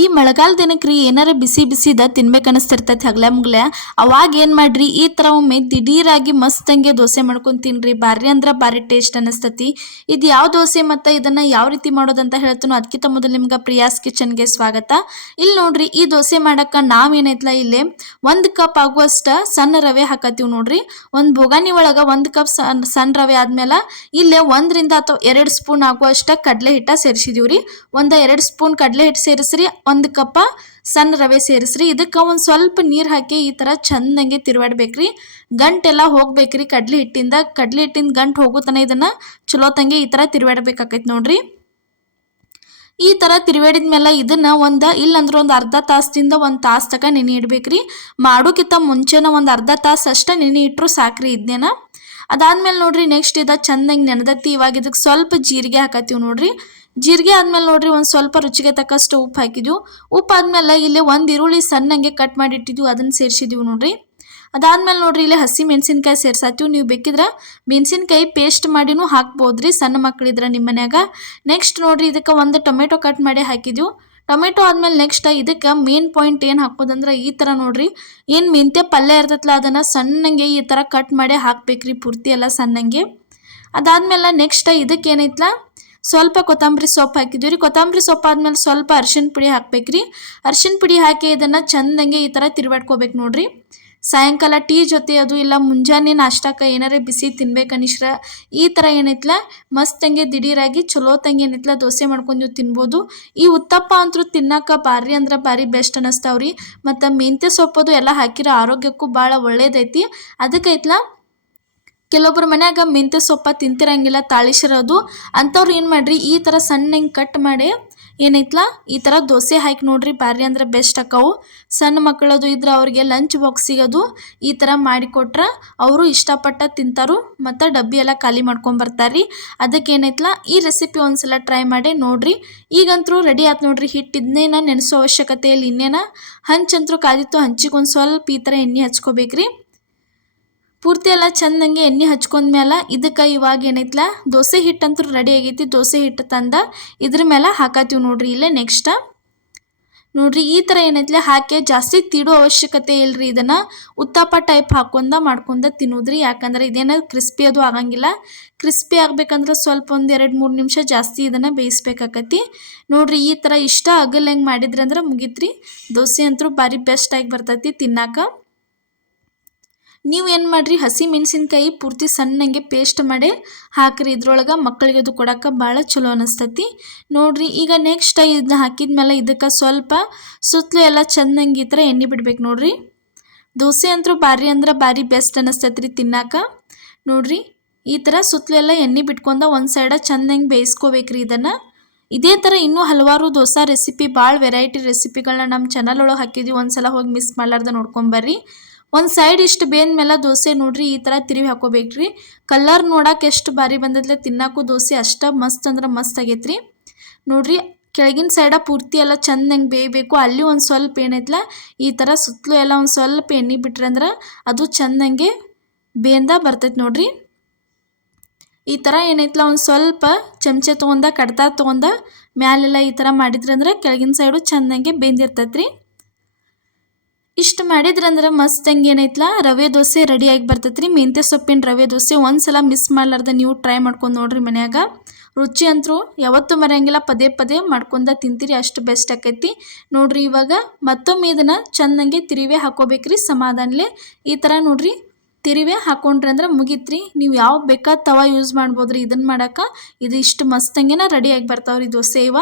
ಈ ಮಳೆಗಾಲ ದಿನಕ್ರಿ ಏನಾರ ಬಿಸಿ ಬಿಸಿದ ತಿನ್ಬೇಕು ಅನಿಸ್ತಿರ್ತೈತಿ ಹಗ್ಲೆ ಮುಗ್ಲೆ. ಅವಾಗ ಏನು ಮಾಡ್ರಿ, ಈ ಥರ ಒಮ್ಮೆ ದಿಢೀರಾಗಿ ಮಸ್ತಂಗೆ ದೋಸೆ ಮಾಡ್ಕೊಂಡು ತಿನ್ರಿ. ಭಾರಿ ಅಂದ್ರೆ ಭಾರಿ ಟೇಸ್ಟ್ ಅನಿಸ್ತತಿ. ಇದು ಯಾವ ದೋಸೆ ಮತ್ತು ಇದನ್ನು ಯಾವ ರೀತಿ ಮಾಡೋದಂತ ಹೇಳ್ತೀನೋ ಅದಕ್ಕಿಂತ ಮೊದಲು ನಿಮ್ಗೆ ಪ್ರಿಯಾಸ್ ಕಿಚನ್ಗೆ ಸ್ವಾಗತ. ಇಲ್ಲಿ ನೋಡ್ರಿ, ಈ ದೋಸೆ ಮಾಡಕ್ಕೆ ನಾವೇನೈತ್ಲ ಇಲ್ಲಿ 1 ಕಪ್ ಆಗುವಷ್ಟು ಸಣ್ಣ ರವೆ ಹಾಕತ್ತೀವಿ ನೋಡ್ರಿ. ಒಂದು ಬೊಗಾನಿ ಒಳಗೆ 1 ಕಪ್ ಸಣ್ಣ ರವೆ ಆದ್ಮೇಲೆ ಇಲ್ಲೇ 1 ರಿಂದ ಅಥವಾ 2 ಸ್ಪೂನ್ ಆಗುವಷ್ಟು ಕಡಲೆ ಹಿಟ್ಟ ಸೇರಿಸಿದೀವಿ ರೀ. 1-2 ಸ್ಪೂನ್ ಕಡಲೆ ಹಿಟ್ಟು ಸೇರಿಸ್ರಿ, 1 ಕಪ್ ಸಣ್ಣ ರವೆ ಸೇರಿಸ್ರಿ. ಇದಕ್ಕೆ ಒಂದು ಸ್ವಲ್ಪ ನೀರು ಹಾಕಿ ಈ ಥರ ಚಂದಂಗೆ ತಿರುವಾಡ್ಬೇಕ್ರಿ. ಗಂಟೆಲ್ಲ ಹೋಗ್ಬೇಕ್ರಿ ಕಡ್ಲೆ ಹಿಟ್ಟಿನ ಗಂಟು ಹೋಗುತ್ತಾನೆ ಇದನ್ನು ಚಲೋ ತಂಗೆ ಈ ಥರ ತಿರುವಾಡ್ಬೇಕಾಕೈತಿ ನೋಡ್ರಿ. ಈ ಥರ ತಿರುವಾಡಿದ್ಮೇಲೆ ಇದನ್ನು ಇಲ್ಲಾಂದ್ರೆ ಒಂದು ಅರ್ಧ ತಾಸದಿಂದ 1 ತಾಸು ತನಕ ನೆನೆ ಇಡ್ಬೇಕ್ರಿ. ಮಾಡೋಕ್ಕಿಂತ ಮುಂಚೆನ ಒಂದು ಅರ್ಧ ತಾಸು ಅಷ್ಟೇ ನೆನೆ ಇಟ್ಟರು ಸಾಕ್ರಿ ಇದನ್ನೇನ. ಅದಾದ್ಮೇಲೆ ನೋಡ್ರಿ ನೆಕ್ಸ್ಟ್ ಇದು ಚಂದಂಗೆ ನೆನೆದತ್ತಿ. ಇವಾಗ ಇದಕ್ಕೆ ಸ್ವಲ್ಪ ಜೀರಿಗೆ ಹಾಕತ್ತೀವಿ ನೋಡ್ರಿ. ಜೀರಿಗೆ ಆದ್ಮೇಲೆ ನೋಡ್ರಿ ಒಂದು ಸ್ವಲ್ಪ ರುಚಿಗೆ ತಕ್ಕಷ್ಟು ಉಪ್ಪು ಹಾಕಿದ್ವಿ. ಉಪ್ಪು ಆದ್ಮೇಲೆ ಇಲ್ಲಿ 1 ಈರುಳ್ಳಿ ಸಣ್ಣಂಗೆ ಕಟ್ ಮಾಡಿ ಇಟ್ಟಿದ್ವಿ, ಅದನ್ನು ಸೇರಿಸಿದ್ವಿ ನೋಡ್ರಿ. ಅದಾದ್ಮೇಲೆ ನೋಡ್ರಿ ಇಲ್ಲಿ ಹಸಿ ಮೆಣಸಿನ್ಕಾಯಿ ಸೇರ್ಸಾತೀವಿ. ನೀವು ಬೇಕಿದ್ರೆ ಮೆಣಸಿನ್ಕಾಯಿ ಪೇಸ್ಟ್ ಮಾಡಿನೂ ಹಾಕ್ಬೋದ್ರಿ ಸಣ್ಣ ಮಕ್ಕಳಿದ್ರೆ ನಿಮ್ಮ ಮನ್ಯಾಗ. ನೆಕ್ಸ್ಟ್ ನೋಡ್ರಿ ಇದಕ್ಕೆ 1 ಟೊಮೆಟೊ ಕಟ್ ಮಾಡಿ ಹಾಕಿದ್ವಿ. ಟೊಮೆಟೊ ಆದ್ಮೇಲೆ ನೆಕ್ಸ್ಟ್ ಇದಕ್ಕೆ ಮೇನ್ ಪಾಯಿಂಟ್ ಏನು ಹಾಕೋದಂದ್ರೆ ಈ ಥರ ನೋಡ್ರಿ, ಏನು ಮೆಂತ್ಯ ಪಲ್ಯ ಇರ್ತೈತಲ್ಲ ಅದನ್ನು ಸಣ್ಣಂಗೆ ಈ ಥರ ಕಟ್ ಮಾಡಿ ಹಾಕ್ಬೇಕ್ರಿ, ಪೂರ್ತಿ ಎಲ್ಲ ಸಣ್ಣಂಗೆ. ಅದಾದ್ಮೇಲೆ ನೆಕ್ಸ್ಟ್ ಇದಕ್ಕೆ ಏನೈತ್ಲ ಸ್ವಲ್ಪ ಕೊತ್ತಂಬರಿ ಸೊಪ್ಪು ಹಾಕಿದ್ವಿ ರೀ. ಕೊತ್ತಂಬರಿ ಸೊಪ್ಪು ಆದ್ಮೇಲೆ ಸ್ವಲ್ಪ ಅರಿಶಿನ ಪುಡಿ ಹಾಕ್ಬೇಕ್ರಿ. ಅರಿಶಿನ ಪುಡಿ ಹಾಕಿ ಇದನ್ನು ಚಂದಂಗೆ ಈ ಥರ ತಿರುವಾಡ್ಕೋಬೇಕು ನೋಡ್ರಿ. ಸಾಯಂಕಾಲ ಟೀ ಜೊತೆ ಅದು ಇಲ್ಲ ಮುಂಜಾನೆ ನಾಷ್ಟಕ್ಕೆ ಏನಾರೇ ಬಿಸಿ ತಿನ್ಬೇಕನಿಸ್ರ ಈ ಥರ ಏನೈತ್ಲ ಮಸ್ತಂಗೆ ದಿಢೀರಾಗಿ ಚಲೋ ತಂಗೆ ಏನೈತ್ಲ ದೋಸೆ ಮಾಡ್ಕೊಂಡು ನೀವು ತಿನ್ಬೋದು. ಈ ಉತ್ತಪ್ಪ ಅಂತೂ ತಿನ್ನಕ್ಕೆ ಭಾರಿ ಅಂದ್ರೆ ಭಾರಿ ಬೆಸ್ಟ್ ಅನ್ನಿಸ್ತಾವ್ರಿ. ಮತ್ತು ಮೆಂತ್ಯ ಸೊಪ್ಪದು ಎಲ್ಲ ಹಾಕಿರೋ ಆರೋಗ್ಯಕ್ಕೂ ಭಾಳ ಒಳ್ಳೇದೈತಿ. ಅದಕ್ಕೈತ್ಲ ಕೆಲವೊಬ್ರು ಮನ್ಯಾಗ ಮೆಂತ್ಯ ಸೊಪ್ಪ ತಿಂತಿರಂಗಿಲ್ಲ, ತಾಳಿಸಿರೋದು ಅಂಥವ್ರು ಏನು ಮಾಡ್ರಿ, ಈ ಥರ ಸಣ್ಣಂಗೆ ಕಟ್ ಮಾಡಿ ಏನೈತ್ಲ ಈ ಥರ ದೋಸೆ ಹಾಕಿ ನೋಡ್ರಿ, ಭಾರಿ ಅಂದ್ರೆ ಬೆಸ್ಟ್ ಅಕ್ಕವು. ಸಣ್ಣ ಮಕ್ಕಳದು ಇದ್ರೆ ಅವ್ರಿಗೆ ಲಂಚ್ ಬಾಕ್ಸಿಗದು ಈ ಥರ ಮಾಡಿಕೊಟ್ರೆ ಅವರು ಇಷ್ಟಪಟ್ಟ ತಿಂತಾರು ಮತ್ತು ಡಬ್ಬಿ ಎಲ್ಲ ಖಾಲಿ ಮಾಡ್ಕೊಂಬರ್ತಾರೆ. ಅದಕ್ಕೆ ಏನೈತ್ಲ ಈ ರೆಸಿಪಿ ಒಂದ್ಸಲ ಟ್ರೈ ಮಾಡಿ ನೋಡ್ರಿ. ಈಗಂತೂ ರೆಡಿ ಆಯ್ತು ನೋಡ್ರಿ ಹಿಟ್ಟು. ಇದನ್ನೇನ ನೆನೆಸೋ ಅವಶ್ಯಕತೆ ಇಲ್ಲ, ಇನ್ನೇನ ಹಂಚಂತರೂ ಕಾದಿತ್ತು. ಹಂಚಿಗೆ ಒಂದು ಸ್ವಲ್ಪ ಈ ಥರ ಎಣ್ಣೆ ಹಚ್ಕೋಬೇಕ್ರಿ. ಪೂರ್ತಿ ಎಲ್ಲ ಚಂದಂಗೆ ಎಣ್ಣೆ ಹಚ್ಕೊಂಡ್ಮೇಲೆ ಇದಕ್ಕೆ ಇವಾಗ ಏನೈತ್ಲ ದೋಸೆ ಹಿಟ್ಟಂತೂ ರೆಡಿ ಆಗೈತಿ. ದೋಸೆ ಹಿಟ್ಟು ತಂದ ಇದ್ರ ಮೇಲೆ ಹಾಕತ್ತೀವಿ ನೋಡ್ರಿ. ಇಲ್ಲೇ ನೆಕ್ಸ್ಟ್ ನೋಡ್ರಿ ಈ ಥರ ಏನೈತ್ಲೆ ಹಾಕಿ ಜಾಸ್ತಿ ತೀಡೋ ಅವಶ್ಯಕತೆ ಇಲ್ರಿ. ಇದನ್ನು ಉತ್ತಪ್ಪ ಟೈಪ್ ಮಾಡ್ಕೊಂಡ ತಿನ್ನೋದ್ರಿ. ಯಾಕಂದ್ರೆ ಇದೇನ ಕ್ರಿಸ್ಪಿ ಅದು ಆಗಂಗಿಲ್ಲ. ಕ್ರಿಸ್ಪಿ ಆಗ್ಬೇಕಂದ್ರೆ ಸ್ವಲ್ಪ 1-2-3 ನಿಮಿಷ ಜಾಸ್ತಿ ಇದನ್ನು ಬೇಯಿಸ್ಬೇಕಾಕತಿ ನೋಡ್ರಿ. ಈ ಥರ ಇಷ್ಟ ಅಗಲ್ ಹೆಂಗೆ ಮಾಡಿದ್ರಿ ಅಂದ್ರೆ ಮುಗಿತ್ರಿ. ದೋಸೆ ಅಂತೂ ಭಾರಿ ಬೆಸ್ಟಾಗಿ ಬರ್ತೈತಿ ತಿನ್ನಾಕ. ನೀವು ಏನು ಮಾಡಿರಿ, ಹಸಿ ಮೆಣಸಿನ್ಕಾಯಿ ಪೂರ್ತಿ ಸಣ್ಣಂಗೆ ಪೇಸ್ಟ್ ಮಾಡಿ ಹಾಕ್ರಿ. ಇದ್ರೊಳಗೆ ಮಕ್ಕಳಿಗೆ ಅದು ಕೊಡೋಕೆ ಭಾಳ ಚಲೋ ಅನ್ನಿಸ್ತತಿ ನೋಡ್ರಿ. ಈಗ ನೆಕ್ಸ್ಟ್ ಇದನ್ನ ಹಾಕಿದ್ಮೇಲೆ ಇದಕ್ಕೆ ಸ್ವಲ್ಪ ಸುತ್ತಲೂ ಎಲ್ಲ ಚಂದಂಗೆ ಈ ಥರ ಎಣ್ಣೆ ಬಿಡ್ಬೇಕು ನೋಡ್ರಿ. ದೋಸೆ ಅಂತೂ ಭಾರಿ ಅಂದ್ರೆ ಭಾರಿ ಬೆಸ್ಟ್ ಅನ್ನಿಸ್ತೈತಿ ರೀ ತಿನ್ನಾಕ ನೋಡ್ರಿ. ಈ ಥರ ಸುತ್ತಲೂ ಎಲ್ಲ ಎಣ್ಣೆ ಬಿಟ್ಕೊಂಡ ಒಂದು ಸೈಡ ಚಂದಂಗೆ ಬೇಯಿಸ್ಕೋಬೇಕ್ರಿ ಇದನ್ನು. ಇದೇ ಥರ ಇನ್ನೂ ಹಲವಾರು ದೋಸೆ ರೆಸಿಪಿ, ಭಾಳ ವೆರೈಟಿ ರೆಸಿಪಿಗಳನ್ನ ನಮ್ಮ ಚಾನಲ್ ಒಳಗೆ ಹಾಕಿದ್ವಿ. ಒಂದ್ಸಲ ಹೋಗಿ ಮಿಸ್ ಮಾಡ್ಲಾರ್ದ ನೋಡ್ಕೊಂಬರ್ರಿ. ಒಂದು ಸೈಡ್ ಇಷ್ಟು ಬೇಂದ್ಮೇಲೆ ದೋಸೆ ನೋಡ್ರಿ ಈ ಥರ ತಿರುವಿ ಹಾಕೋಬೇಕ್ರಿ. ಕಲರ್ ನೋಡಕ್ಕೆ ಎಷ್ಟು ಭಾರಿ ಬಂದೈತ್ಲೆ, ತಿನ್ನಕ್ಕೂ ದೋಸೆ ಅಷ್ಟು ಮಸ್ತ್ ಅಂದ್ರೆ ಮಸ್ತ್ ಆಗೈತ್ರಿ ನೋಡ್ರಿ. ಕೆಳಗಿನ ಸೈಡ ಪೂರ್ತಿ ಎಲ್ಲ ಚಂದಂಗೆ ಬೇಯಬೇಕು. ಅಲ್ಲಿ ಒಂದು ಸ್ವಲ್ಪ ಏನೈತ್ಲ ಈ ಥರ ಸುತ್ತಲೂ ಎಲ್ಲ ಒಂದು ಸ್ವಲ್ಪ ಎಣ್ಣೆ ಬಿಟ್ರಿ ಅಂದ್ರೆ ಅದು ಚಂದಂಗೆ ಬೇಂದ ಬರ್ತೈತೆ ನೋಡ್ರಿ. ಈ ಥರ ಏನೈತ್ಲ ಒಂದು ಸ್ವಲ್ಪ ಚಮಚೆ ತೊಗೊಂಡ ಕಡ್ತಾ ತೊಗೊಂಡ ಮ್ಯಾಲೆಲ್ಲ ಈ ಥರ ಮಾಡಿದ್ರಂದ್ರೆ ಕೆಳಗಿನ ಸೈಡು ಚಂದಂಗೆ ಬೇಂದಿರ್ತೈತ್ರಿ. ಇಷ್ಟು ಮಾಡಿದ್ರಂದ್ರೆ ಮಸ್ತಂಗೆ ಏನೈತ್ಲ ರವೆ ದೋಸೆ ರೆಡಿಯಾಗಿ ಬರ್ತೈತ್ರಿ. ಮೆಂತ್ಯ ಸೊಪ್ಪಿನ ರವೆ ದೋಸೆ ಒಂದ್ಸಲ ಮಿಸ್ ಮಾಡ್ಲಾರ್ದ ನೀವು ಟ್ರೈ ಮಾಡ್ಕೊಂಡು ನೋಡ್ರಿ ಮನ್ಯಾಗ. ರುಚಿ ಅಂತೂ ಯಾವತ್ತೂ ಮರೆಯಂಗಿಲ್ಲ, ಪದೇ ಪದೇ ಮಾಡ್ಕೊಂಡ ತಿಂತೀರಿ, ಅಷ್ಟು ಬೆಸ್ಟ್ ಆಕೈತಿ ನೋಡ್ರಿ. ಇವಾಗ ಮತ್ತೊಮ್ಮೆ ಇದನ್ನು ಚಂದಂಗೆ ತಿರುವೆ ಹಾಕೋಬೇಕ್ರಿ ಸಮಾಧಾನಲೆ. ಈ ಥರ ನೋಡ್ರಿ ತಿರುವೆ ಹಾಕೊಂಡ್ರಿ ಅಂದ್ರೆ ಮುಗಿತ್ರಿ. ನೀವು ಯಾವ ಬೇಕಾದ ತವ ಯೂಸ್ ಮಾಡ್ಬೋದ್ರಿ ಇದನ್ನು ಮಾಡೋಕೆ. ಇದು ಇಷ್ಟು ಮಸ್ತಂಗೆನ ರೆಡಿಯಾಗಿ ಬರ್ತಾವ್ರಿ ದೋಸೆ ಇವ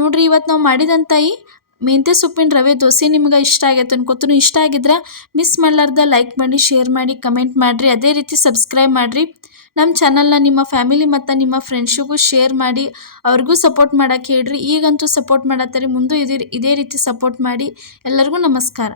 ನೋಡ್ರಿ. ಇವತ್ತು ನಾವು ಮಾಡಿದಂಥ ಈ ಮೆಂತ್ಯ ಸೊಪ್ಪಿನ ರವೆ ದೋಸೆ ನಿಮ್ಗೆ ಇಷ್ಟ ಆಗೈತೆ ಅನ್ಕೋತೀನಿ. ಇಷ್ಟ ಆಗಿದ್ರೆ ಮಿಸ್ ಮಾಡಲಾರ್ದ ಲೈಕ್ ಮಾಡಿ, ಶೇರ್ ಮಾಡಿ, ಕಮೆಂಟ್ ಮಾಡಿರಿ. ಅದೇ ರೀತಿ ಸಬ್ಸ್ಕ್ರೈಬ್ ಮಾಡಿರಿ. ನಮ್ಮ ಚಾನಲ್ನ ನಿಮ್ಮ ಫ್ಯಾಮಿಲಿ ಮತ್ತು ನಿಮ್ಮ ಫ್ರೆಂಡ್ಸಿಗೂ ಶೇರ್ ಮಾಡಿ, ಅವ್ರಿಗೂ ಸಪೋರ್ಟ್ ಮಾಡೋಕ್ಕೆ ಹೇಳ್ರಿ. ಈಗಂತೂ ಸಪೋರ್ಟ್ ಮಾಡತ್ತಾರೆ, ಮುಂದೂ ಇದೇ ರೀತಿ ಸಪೋರ್ಟ್ ಮಾಡಿ. ಎಲ್ಲರಿಗೂ ನಮಸ್ಕಾರ.